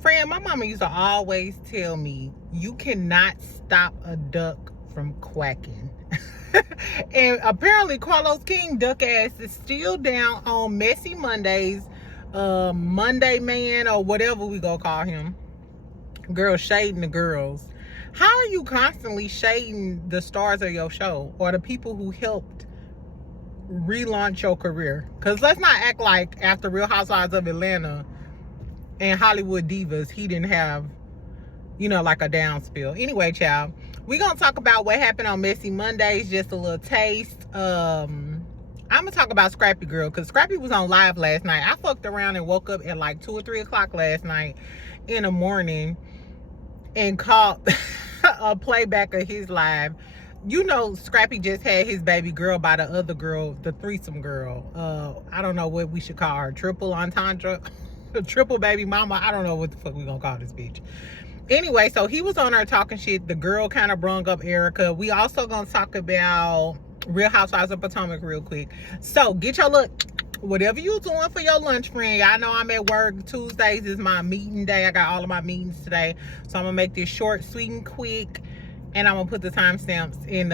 Friend, my mama used to always tell me, you cannot stop a duck from quacking. And apparently Carlos King duck ass is still down on Messy Mondays, Monday Man, or whatever we gonna call him. Girl, shading the girls. How are you constantly shading the stars of your show or the people who helped relaunch your career? Because let's not act like after Real Housewives of Atlanta and Hollywood Divas, he didn't have, you know, like a down spill. Anyway, child, we're going to talk about what happened on Messy Mondays, just a little taste. I'm going to talk about Scrappy Girl, because Scrappy was on live last night. I fucked around and woke up at like 2 or 3 o'clock last night in the morning and caught a playback of his live. You know, Scrappy just had his baby girl by the other girl, the threesome girl. I don't know what we should call her, triple entendre, triple baby mama. I don't know what the fuck we gonna call this bitch. Anyway, so he was on her talking shit. The girl kind of brung up Erica. We also gonna talk about Real Housewives of Potomac real quick. So get your look. Whatever you doing for your lunch, friend. Y'all know I'm at work. Tuesdays is my meeting day. I got all of my meetings today. So I'm gonna make this short, sweet, and quick. And I'm gonna put the timestamps in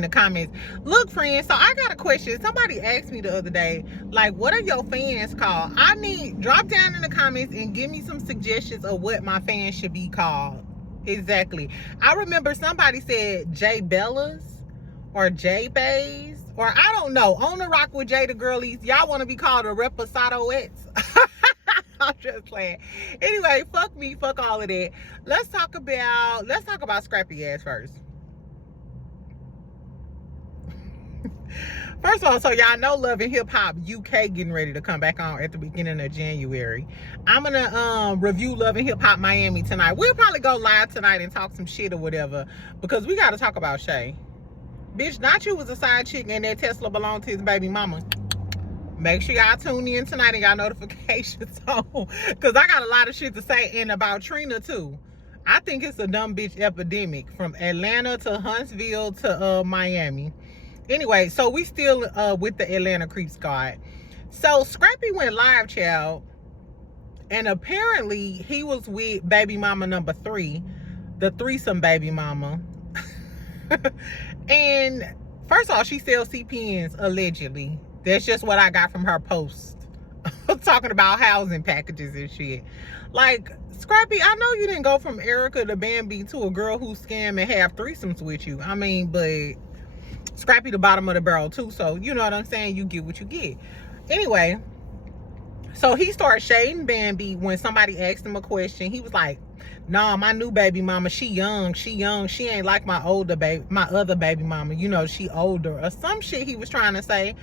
the comments. Look, friends, so I got a question. Somebody asked me the other day, like, what are your fans called? Drop down in the comments and give me some suggestions of what my fans should be called. Exactly. I remember somebody said J Bellas or J Bays, or I don't know. On the Rock with Jay the Girlies. Y'all want to be called a Reposadoettes? I'm just playing. Anyway, fuck me, fuck all of that. Let's talk about Scrappy ass first. First of all, so y'all know Love and Hip Hop UK getting ready to come back on at the beginning of January. I'm gonna review Love and Hip Hop Miami tonight. We'll probably go live tonight and talk some shit or whatever, because we gotta talk about Shay. Bitch, not you was a side chick and that Tesla belonged to his baby mama. Make sure y'all tune in tonight and got notifications on, because I got a lot of shit to say, and about Trina too. I think it's a dumb bitch epidemic from Atlanta to Huntsville to Miami. Anyway, so we still with the Atlanta Creep Squad. So Scrappy went live, child, and apparently he was with baby mama number 3, the threesome baby mama. And first of all, she sells CPNs allegedly. That's just what I got from her post. Talking about housing packages and shit. Like, Scrappy, I know you didn't go from Erica to Bambi to a girl who scam and have threesomes with you. I mean, but Scrappy the bottom of the barrel too. So, you know what I'm saying? You get what you get. Anyway, so he started shading Bambi when somebody asked him a question. He was like, nah, my new baby mama, she young. She ain't like my other baby mama. You know, she older. Or some shit he was trying to say.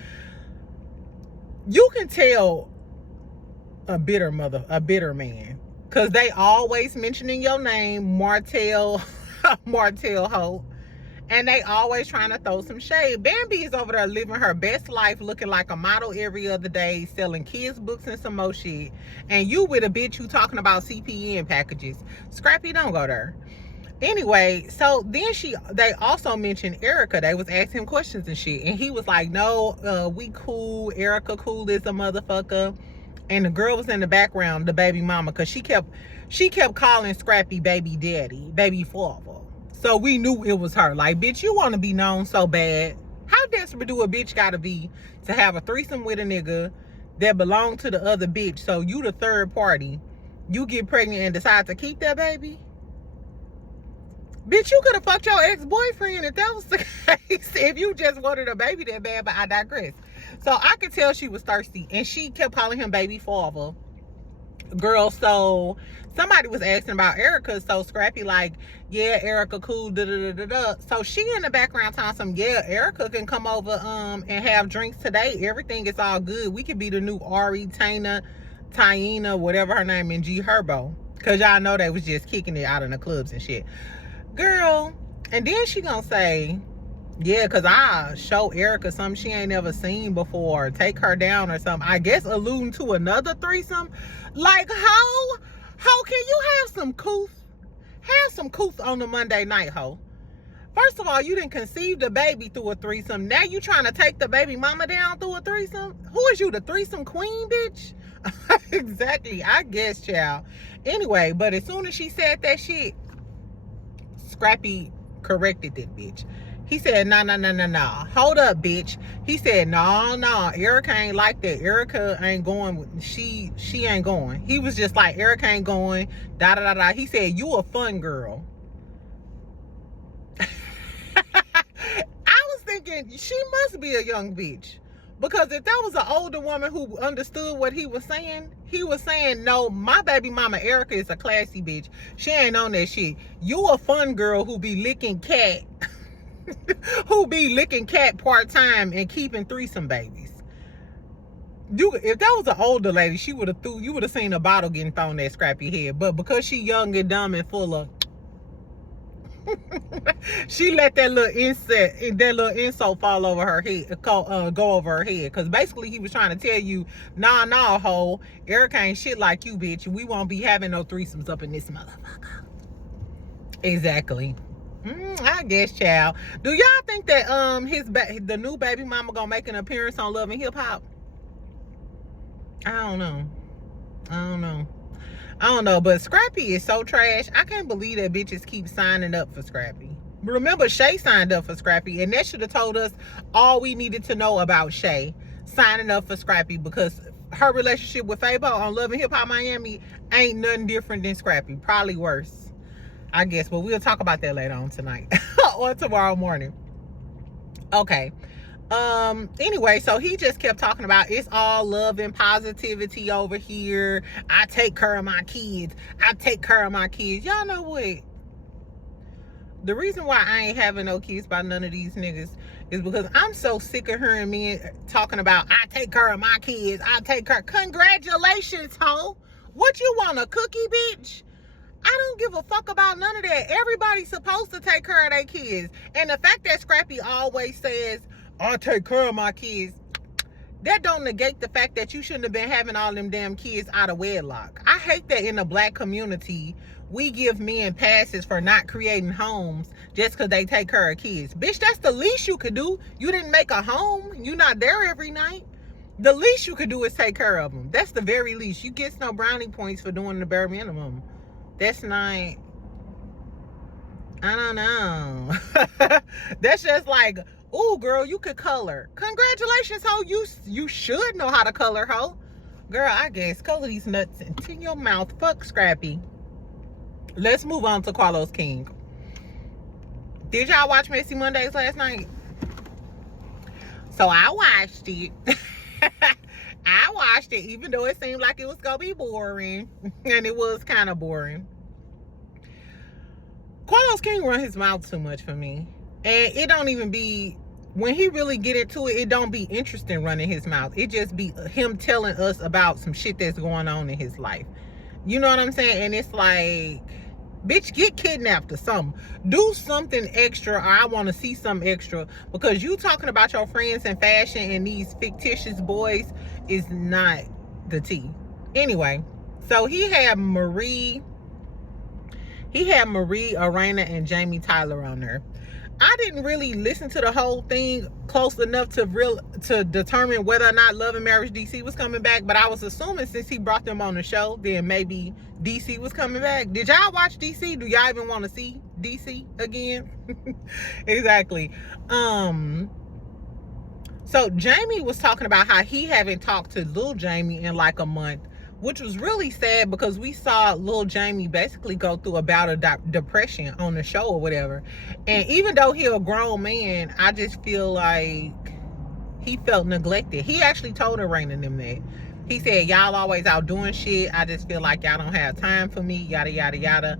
You can tell a bitter man, because they always mentioning your name, Martell Hope, and they always trying to throw some shade. Bambi is over there living her best life, looking like a model every other day, selling kids books and some more shit, and you with a bitch who talking about CPN packages. Scrappy, don't go there. Anyway, so then they also mentioned Erica. They was asking him questions and shit, and he was like, no, we cool. Erica cool as a motherfucker. And the girl was in the background, the baby mama, because she kept calling Scrappy baby daddy, baby father. So we knew it was her. Like, bitch, you want to be known so bad. How desperate do a bitch gotta be to have a threesome with a nigga that belonged to the other bitch? So you the third party, you get pregnant and decide to keep that baby? Bitch, you could have fucked your ex-boyfriend if that was the case. If you just wanted a baby that bad, but I digress. So I could tell she was thirsty, and she kept calling him baby father. Girl, so somebody was asking about Erica. So Scrappy like, yeah, Erica cool, da-da-da-da-da. So she in the background telling some, yeah, Erica can come over and have drinks today. Everything is all good. We could be the new Ari, Taina, whatever her name, and G Herbo. Because y'all know they was just kicking it out in the clubs and shit. Girl, and then she gonna say, yeah, because I show Erica something she ain't never seen before, take her down or something. I guess alluding to another threesome. Like, how can you have some couth on the Monday night, ho? First of all, you didn't conceive the baby through a threesome. Now you trying to take the baby mama down through a threesome? Who is you, the threesome queen, bitch? Exactly, I guess, child. Anyway, but as soon as she said that shit, Scrappy corrected that bitch. He said, no. Hold up, bitch. He said, no. Erica ain't like that. Erica ain't going. She ain't going. He was just like, Erica ain't going. Da. He said, you a fun girl. I was thinking, she must be a young bitch. Because if that was an older woman who understood what he was saying, no, my baby mama Erica is a classy bitch. She ain't on that shit. You a fun girl who be licking cat. Who be licking cat part-time and keeping threesome babies. If that was an older lady, you would have seen a bottle getting thrown at Scrappy head. But because she young and dumb and full of she let that little insult fall over her head, go over her head. Because basically he was trying to tell you, nah, ho, Erica ain't shit like you, bitch. We won't be having no threesomes up in this motherfucker. Exactly. I guess, child. Do y'all think that the new baby mama gonna make an appearance on Love and Hip Hop? I don't know, but Scrappy is so trash. I can't believe that bitches keep signing up for Scrappy. Remember, Shay signed up for Scrappy, and that should have told us all we needed to know about Shay signing up for Scrappy, because her relationship with Fabo on Love and Hip Hop Miami ain't nothing different than Scrappy. Probably worse, I guess, but we'll talk about that later on tonight or tomorrow morning. Okay. Anyway, so he just kept talking about it's all love and positivity over here. I take care of my kids. Y'all know what? The reason why I ain't having no kids by none of these niggas is because I'm so sick of hearing men talking about I take care of my kids. Congratulations, ho. What you want, a cookie, bitch? I don't give a fuck about none of that. Everybody's supposed to take care of their kids. And the fact that Scrappy always says, I take care of my kids, that don't negate the fact that you shouldn't have been having all them damn kids out of wedlock. I hate that in the black community, we give men passes for not creating homes just because they take care of kids. Bitch, that's the least you could do. You didn't make a home. You're not there every night. The least you could do is take care of them. That's the very least. You get no brownie points for doing the bare minimum. That's not, I don't know. That's just like, ooh, girl, you could color. Congratulations, ho. You should know how to color, ho. Girl, I guess. Color these nuts into your mouth. Fuck Scrappy. Let's move on to Carlos King. Did y'all watch Messy Mondays last night? So I watched it. I watched it, even though it seemed like it was gonna be boring. And it was kind of boring. Carlos King run his mouth too much for me. And it don't even be, when he really get into it, it don't be interesting running his mouth. It just be him telling us about some shit that's going on in his life. You know what I'm saying? And it's like, bitch, get kidnapped or something. Do something extra, or I want to see something extra. Because you talking about your friends in fashion and these fictitious boys is not the tea. Anyway, so he had Marie, Arena, and Jamie Tyler on there. I didn't really listen to the whole thing close enough to determine whether or not Love and Marriage DC was coming back, but I was assuming since he brought them on the show, then maybe DC was coming back. Did y'all watch DC? Do y'all even want to see DC again? Exactly. So Jamie was talking about how he haven't talked to Lil Jamie in like a month, which was really sad because we saw Lil Jamie basically go through a bout of depression on the show or whatever. And even though he's a grown man, I just feel like he felt neglected. He actually told Arena and them that. He said, y'all always out doing shit. I just feel like y'all don't have time for me, yada, yada, yada.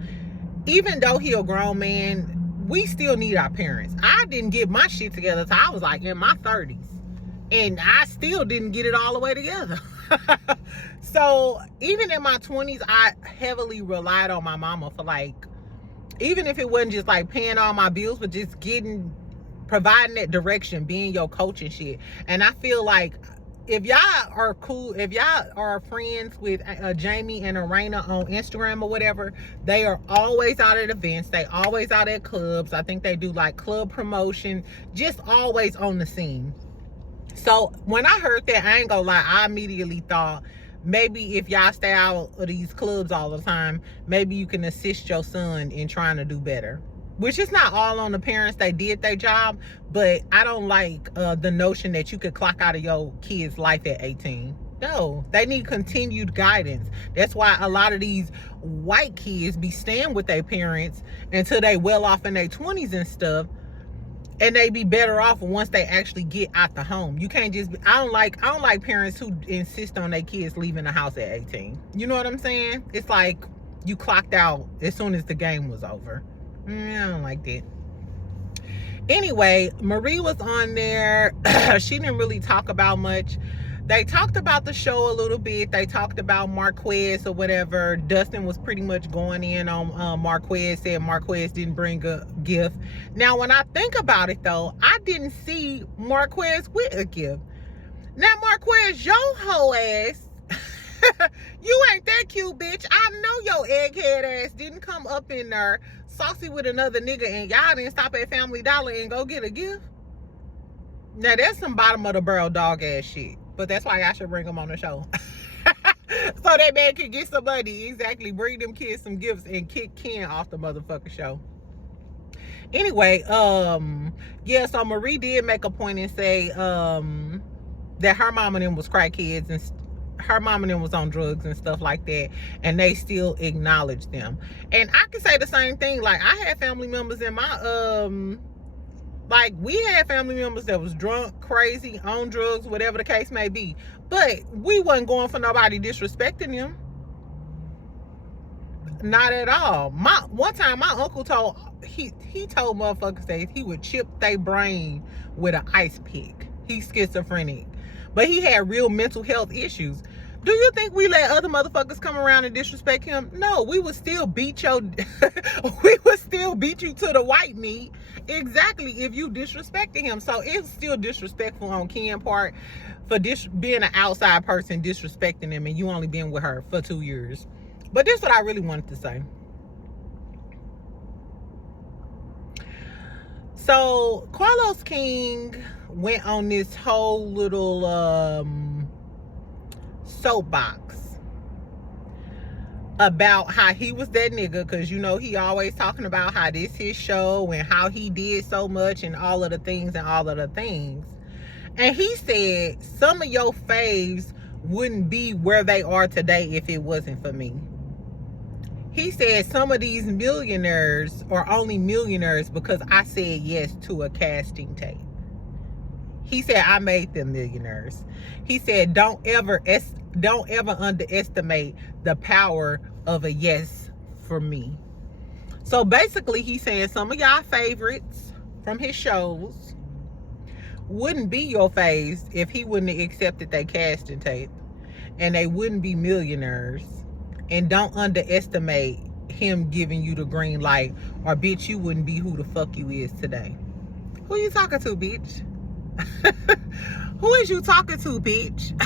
Even though he a grown man, we still need our parents. I didn't get my shit together until I was like in my 30s. And I still didn't get it all the way together. So even in my 20s, I heavily relied on my mama for like, even if it wasn't just like paying all my bills, but just providing that direction, being your coach and shit. And I feel like if y'all are cool, if y'all are friends with Jamie and Arena on Instagram or whatever, they are always out at events. They always out at clubs. I think they do like club promotion, just always on the scene. So when I heard that, I ain't gonna lie, I immediately thought, maybe if y'all stay out of these clubs all the time, maybe you can assist your son in trying to do better. Which is not all on the parents. They did their job, but I don't like the notion that you could clock out of your kid's life at 18. No, they need continued guidance. That's why a lot of these white kids be staying with their parents until they well off in their 20s and stuff, and they be better off once they actually get out the home. You can't just I don't like parents who insist on their kids leaving the house at 18. You know what I'm saying? It's like you clocked out as soon as the game was over. I don't like that. Anyway, Marie was on there. She didn't really talk about much. They talked about the show a little bit. They talked about Marquez or whatever. Dustin was pretty much going in on Marquez, said Marquez didn't bring a gift. Now, when I think about it, though, I didn't see Marquez with a gift. Now, Marquez, your whole ass, you ain't that cute, bitch. I know your egghead ass didn't come up in there saucy with another nigga and y'all didn't stop at Family Dollar and go get a gift. Now, that's some bottom of the barrel dog ass shit. But that's why I should bring him on the show. So that man can get some money. Exactly. Bring them kids some gifts and kick Ken off the motherfucking show. Anyway, yeah, so Marie did make a point and say that her mom and them was crackheads and her mom and them was on drugs and stuff like that, and they still acknowledge them. And I can say the same thing. Like, I had family members in my like, we had family members that was drunk, crazy, on drugs, whatever the case may be, but we wasn't going for nobody disrespecting them. Not at all. One time my uncle told he told motherfuckers that he would chip their brain with an ice pick. He's schizophrenic, but he had real mental health issues. Do you think we let other motherfuckers come around and disrespect him? No, we would still beat you to the white meat. Exactly, if you disrespected him. So it's still disrespectful on Ken's part for being an outside person disrespecting him, and you only been with her for 2 years. But this is what I really wanted to say. So Carlos King went on this whole little soapbox about how he was that nigga, because you know he always talking about how this his show and how he did so much and all of the things. And he said some of your faves wouldn't be where they are today if it wasn't for me. He said some of these millionaires are only millionaires because I said yes to a casting tape. He said I made them millionaires. He said don't ever underestimate the power of a yes for me. So basically he's saying some of y'all favorites from his shows wouldn't be your faves if he wouldn't have accepted that casting tape, and they wouldn't be millionaires. And don't underestimate him giving you the green light, or bitch, you wouldn't be who the fuck you is today. Who you talking to, bitch? Who is you talking to, bitch?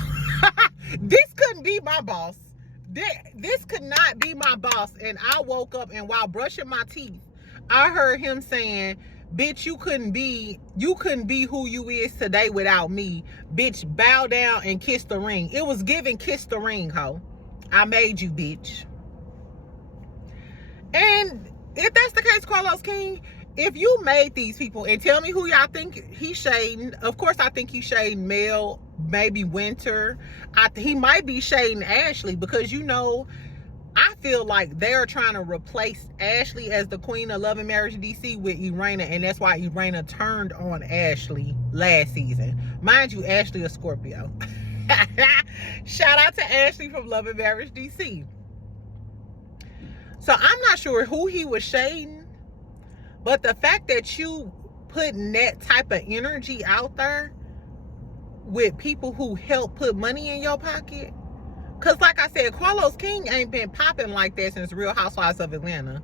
This couldn't be my boss. This could not be my boss. And I woke up, and while brushing my teeth, I heard him saying, bitch, you couldn't be who you is today without me. Bitch, bow down and kiss the ring. It was giving kiss the ring, ho. I made you, bitch. And if that's the case, Carlos King, if you made these people, and tell me who y'all think he's shading. Of course, I think he's shading Mel, maybe Winter. He might be shading Ashley, because, you know, I feel like they're trying to replace Ashley as the queen of Love and Marriage DC with Irena, and that's why Irena turned on Ashley last season. Mind you, Ashley a Scorpio. Shout out to Ashley from Love and Marriage DC. So I'm not sure who he was shading, but the fact that you putting that type of energy out there with people who help put money in your pocket, because like I said, Carlos King ain't been popping like that since Real Housewives of Atlanta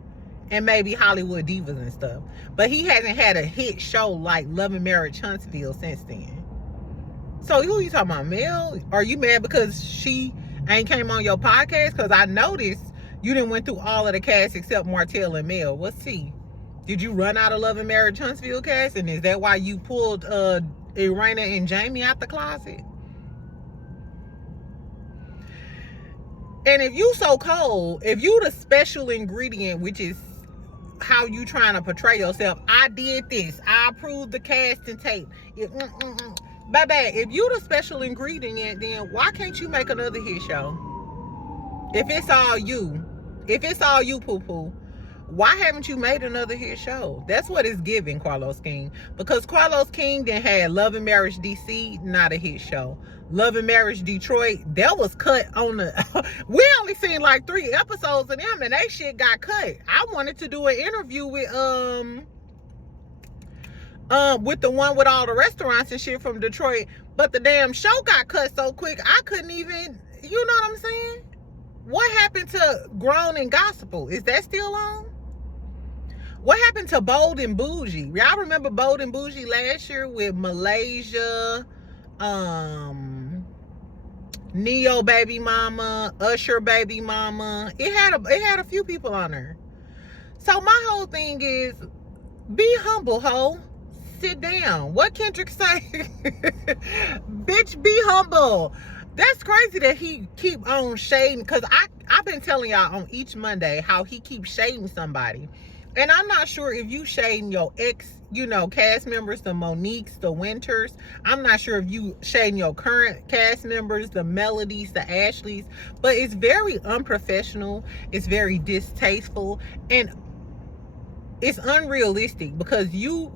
and maybe Hollywood Divas and stuff, but he hasn't had a hit show like Love and Marriage Huntsville since then. So who you talking about, Mel? Are you mad because she ain't came on your podcast? Because I noticed you didn't went through all of the cast except Martell and Mel. What's T? Did you run out of Love and Marriage Huntsville cast? And is that why you pulled Irena and Jamie out the closet? And if you so cold, if you the special ingredient, which is how you trying to portray yourself, I did this, I approved the casting tape. Baby, if you the special ingredient, then why can't you make another hit show? If it's all you, poo-poo, why haven't you made another hit show? That's what it's giving, Carlos King. Because Carlos King then had Love and Marriage DC, not a hit show. Love and Marriage Detroit, that was cut on the... We only seen like 3 episodes of them, and they shit got cut. I wanted to do an interview with the one with all the restaurants and shit from Detroit, but the damn show got cut so quick, I couldn't even... You know what I'm saying? What happened to Grown and Gospel? Is that still on? What happened to Bold and Bougie? Y'all remember Bold and Bougie last year with Malaysia, Neo BabyMomma, Usher BabyMomma? It had a few people on there. So my whole thing is, be humble, ho. Sit down. What Kendrick say? Bitch, be humble. That's crazy that he keep on shading, because I've been telling y'all on each Monday how he keeps shading somebody. And I'm not sure if you shading your ex, cast members, the Moniques, the Winters. I'm not sure if you shading your current cast members, the Melodies, the Ashleys. But it's very unprofessional. It's very distasteful. And it's unrealistic, because you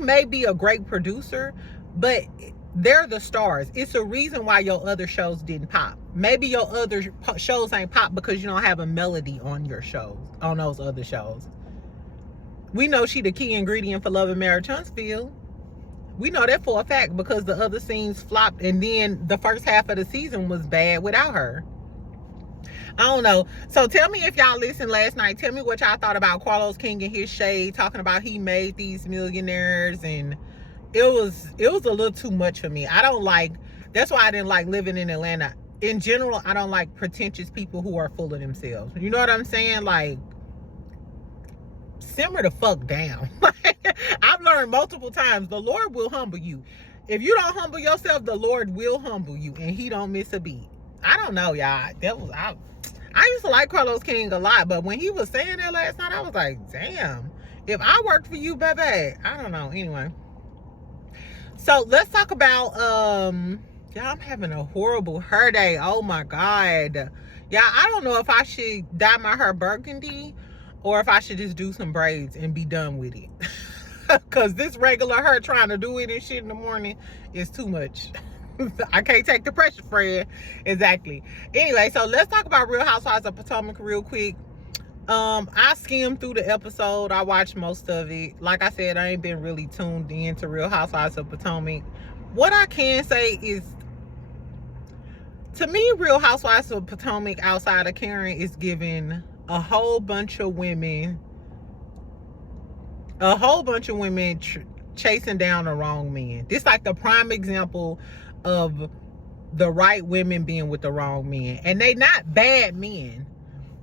may be a great producer, but they're the stars. It's a reason why your other shows didn't pop. Maybe your other shows ain't pop because you don't have a melody on your shows, on those other shows. We know she the key ingredient for Love and Marriage Huntsville. We know that for a fact, because the other scenes flopped, and then the first half of the season was bad without her. I don't know. So tell me, if y'all listened last night, tell me what y'all thought about Carlos King and his shade, talking about he made these millionaires, and it was a little too much for me. That's why I didn't like living in Atlanta. In general, I don't like pretentious people who are full of themselves. You know what I'm saying? Like, simmer the fuck down. I've learned multiple times, the Lord will humble you. If you don't humble yourself, the Lord will humble you, and he don't miss a beat. I don't know, y'all. I used to like Carlos King a lot, but when he was saying that last night, I was like, damn, if I worked for you, baby, I don't know. Anyway. So let's talk about, y'all, I'm having a horrible hair day. Oh my God. Yeah, I don't know if I should dye my hair burgundy or if I should just do some braids and be done with it. Because this regular hair trying to do it and shit in the morning is too much. I can't take the pressure, Fred. Exactly. Anyway, so let's talk about Real Housewives of Potomac real quick. I skimmed through the episode. I watched most of it. Like I said, I ain't been really tuned in to Real Housewives of Potomac. What I can say is, to me, Real Housewives of Potomac, outside of Karen, is giving a whole bunch of women chasing down the wrong men. This like the prime example of the right women being with the wrong men. And they not bad men.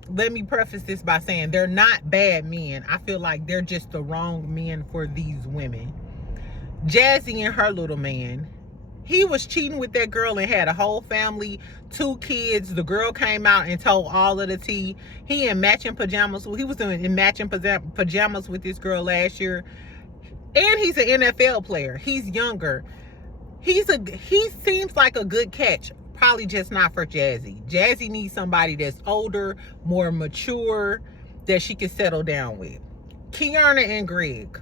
Let me preface this by saying they're not bad men. I feel like they're just the wrong men for these women. Jazzy and her little man, he was cheating with that girl and had a whole family, 2 kids. The girl came out and told all of the tea. He in matching pajamas. He was in matching pajamas with this girl last year. And he's an NFL player. He's younger. He seems like a good catch. Probably just not for Jazzy. Jazzy needs somebody that's older, more mature, that she can settle down with. Kiana and Greg.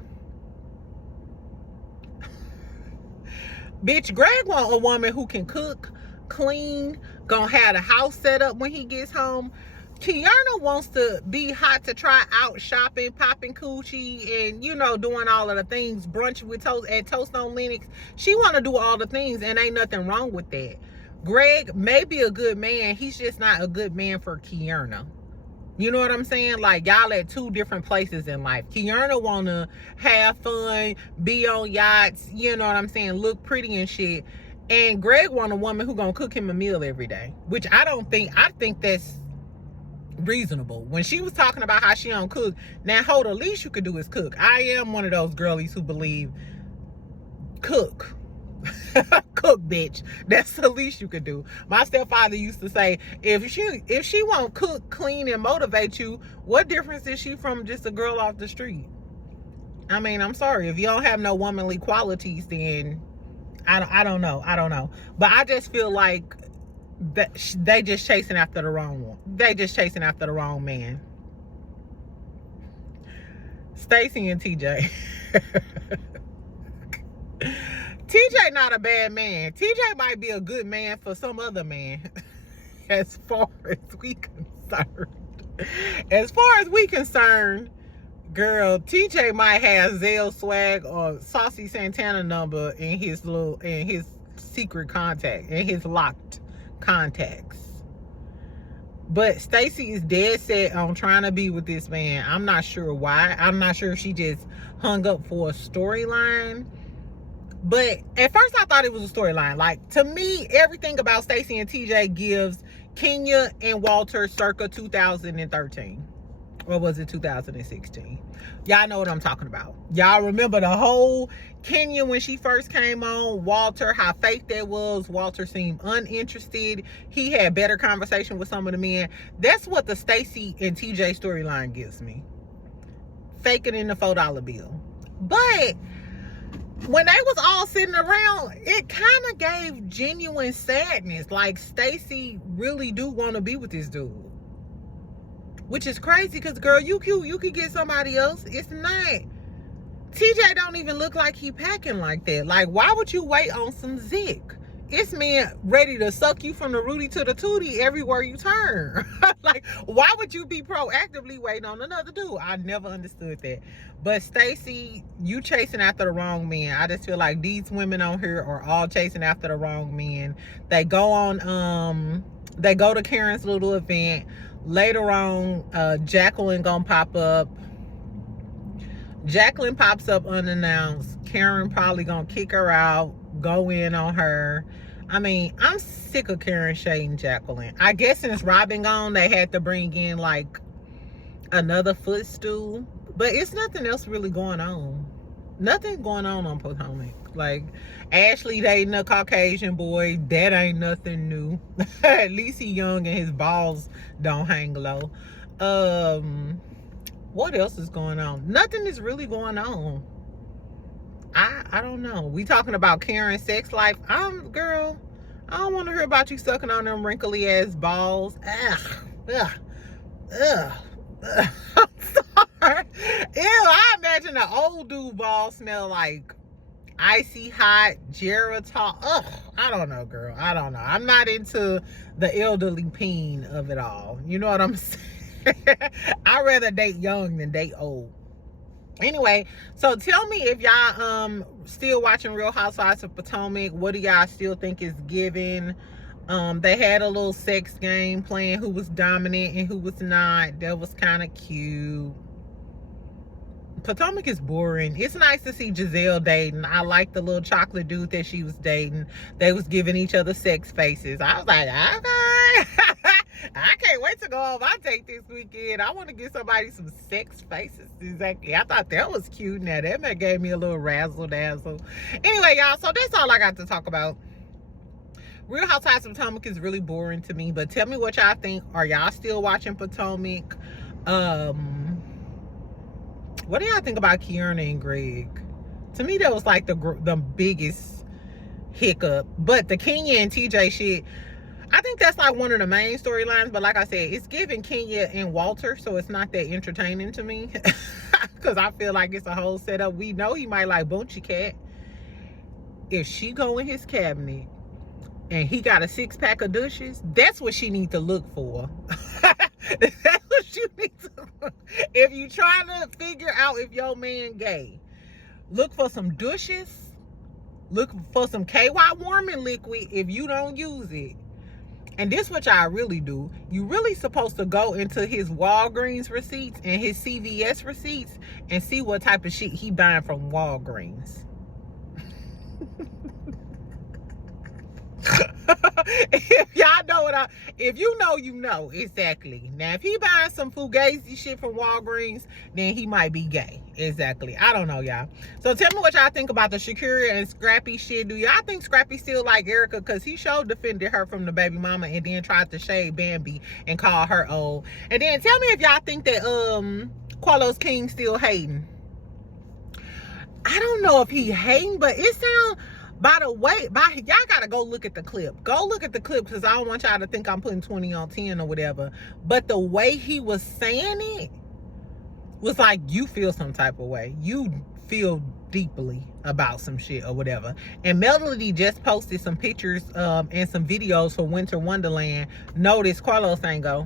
Bitch, Greg want a woman who can cook, clean, gonna have the house set up when he gets home. Kiana wants to be hot to try out shopping, popping coochie, and, doing all of the things. Brunch with Toast at Toast on Lennox. She want to do all the things, and ain't nothing wrong with that. Greg may be a good man. He's just not a good man for Kiana. You know what I'm saying? Like, y'all at two different places in life. Kiana wanna have fun, be on yachts, you know what I'm saying, look pretty and shit. And Greg want a woman who gonna cook him a meal every day. Which I think that's reasonable. When she was talking about how she don't cook, now hold, the least you could do is cook. I am one of those girlies who believe cook. Cook, bitch. That's the least you could do. My stepfather used to say, if she won't cook, clean, and motivate you, what difference is she from just a girl off the street? I mean, I'm sorry, if you don't have no womanly qualities, then I don't know. But I just feel like that they just chasing after the wrong one. They just chasing after the wrong man. Stacey and TJ. TJ not a bad man. TJ might be a good man for some other man. As far as we concerned. As far as we concerned, girl, TJ might have Zelle swag or Saucy Santana number in his secret contact, in his locked contacts. But Stacey is dead set on trying to be with this man. I'm not sure why. I'm not sure if she just hung up for a storyline. But at first I thought it was a storyline. Like, to me, everything about Stacey and TJ gives Kenya and Walter circa 2013. Or was it 2016? Y'all know what I'm talking about. Y'all remember the whole Kenya when she first came on, Walter, how fake that was. Walter seemed uninterested. He had better conversation with some of the men. That's what the Stacey and TJ storyline gives me. Faking in the $4 bill. But when they was all sitting around, it kind of gave genuine sadness. Like, Stacey really do want to be with this dude. Which is crazy, because, girl, you cute. You could get somebody else. It's not. TJ don't even look like he packing like that. Like, why would you wait on some Zick? It's man ready to suck you from the Rudy to the Tootie everywhere you turn. Like, why would you be proactively waiting on another dude? I never understood that. But Stacey, you chasing after the wrong man. I just feel like these women on here are all chasing after the wrong men. They go on, they go to Karen's little event. Later on, Jacqueline gonna pop up. Jacqueline pops up unannounced. Karen probably gonna kick her out, go in on her. I mean, I'm sick of Karen shading Jacqueline. I guess since Robin gone, they had to bring in like another footstool. But it's nothing else really going on. Nothing going on Potomac. Like, Ashley dating a Caucasian boy, that ain't nothing new. At least he young and his balls don't hang low. What else is going on? Nothing is really going on. I don't know. We talking about Karen's sex life. Girl, I don't want to hear about you sucking on them wrinkly ass balls. Ugh. I'm sorry. Ew, I imagine the old dude balls smell like icy hot Geritol. Ugh, I don't know, girl. I don't know. I'm not into the elderly peen of it all. You know what I'm saying? I'd rather date young than date old. Anyway, so tell me if y'all still watching Real Housewives of Potomac. What do y'all still think is giving? They had a little sex game playing who was dominant and who was not. That was kind of cute. Potomac is boring. It's nice to see Giselle dating. I like the little chocolate dude that she was dating. They was giving each other sex faces. I was like, okay. I can't wait to go on my date this weekend. I want to give somebody some sex faces. Exactly. I thought that was cute. Now that gave me a little razzle dazzle. Anyway, y'all, so that's all I got to talk about. Real Housewives of Potomac is really boring to me, but tell me what y'all think. Are y'all still watching Potomac? What do y'all think about Kiana and Greg? To me, that was like the biggest hiccup. But the Kenya and TJ shit, I think that's like one of the main storylines. But like I said, it's giving Kenya and Walter, so it's not that entertaining to me. Because I feel like it's a whole setup. We know he might like Boochie Cat. If she go in his cabinet and he got a 6-pack of douches, that's what she need to look for. That's what you need to look. If you trying to figure out if your man gay, look for some douches. Look for some KY warming liquid if you don't use it. And this what y'all really do. You really supposed to go into his Walgreens receipts and his CVS receipts and see what type of shit he buying from Walgreens. If y'all know what if you know, you know. Exactly. Now, if he buying some fugazi shit from Walgreens, then he might be gay. Exactly. I don't know, y'all. So tell me what y'all think about the Shakira and Scrappy shit. Do y'all think Scrappy still like Erica? Because he sure defended her from the baby mama and then tried to shade Bambi and call her old. And then tell me if y'all think that Carlos King still hating. I don't know if he hating, but it sounds... By the way, y'all gotta go look at the clip. Go look at the clip, because I don't want y'all to think I'm putting 20 on 10 or whatever. But the way he was saying it was like, you feel some type of way. You feel deeply about some shit or whatever. And Melody just posted some pictures and some videos for Winter Wonderland. Notice Carlos ain't go.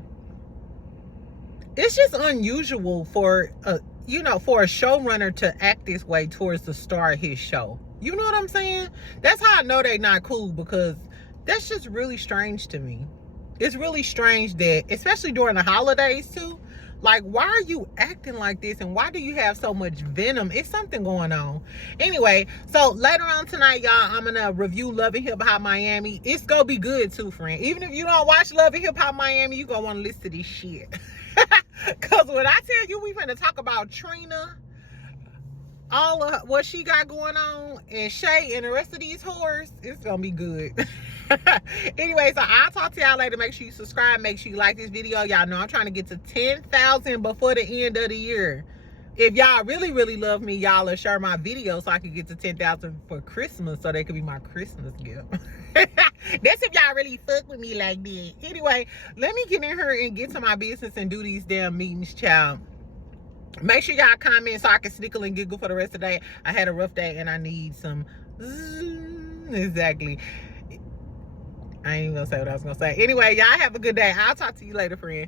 It's just unusual for for a showrunner to act this way towards the star of his show. You know what I'm saying? That's how I know they not cool, because that's just really strange to me. It's really strange that, especially during the holidays too, like, why are you acting like this, and why do you have so much venom? It's something going on. Anyway, so later on tonight, y'all, I'm gonna review Love and Hip Hop Miami. It's gonna be good too, friend. Even if you don't watch Love and Hip Hop Miami, you gonna want to listen to this shit. Because when I tell you we finna talk about Trina, all of what she got going on, and Shay and the rest of these whores, it's gonna be good. Anyway, so I'll talk to y'all later. Make sure you subscribe, make sure you like this video. Y'all know I'm trying to get to 10,000 before the end of the year. If y'all really love me, y'all will share my video so I can get to 10,000 for Christmas, so they could be my Christmas gift. That's if y'all really fuck with me like that. Anyway, let me get in here and get to my business and do these damn meetings, child. Make sure y'all comment so I can snickle and giggle for the rest of the day. I had a rough day and I need some... Exactly. I ain't even gonna say what I was gonna say. Anyway, y'all have a good day. I'll talk to you later, friend.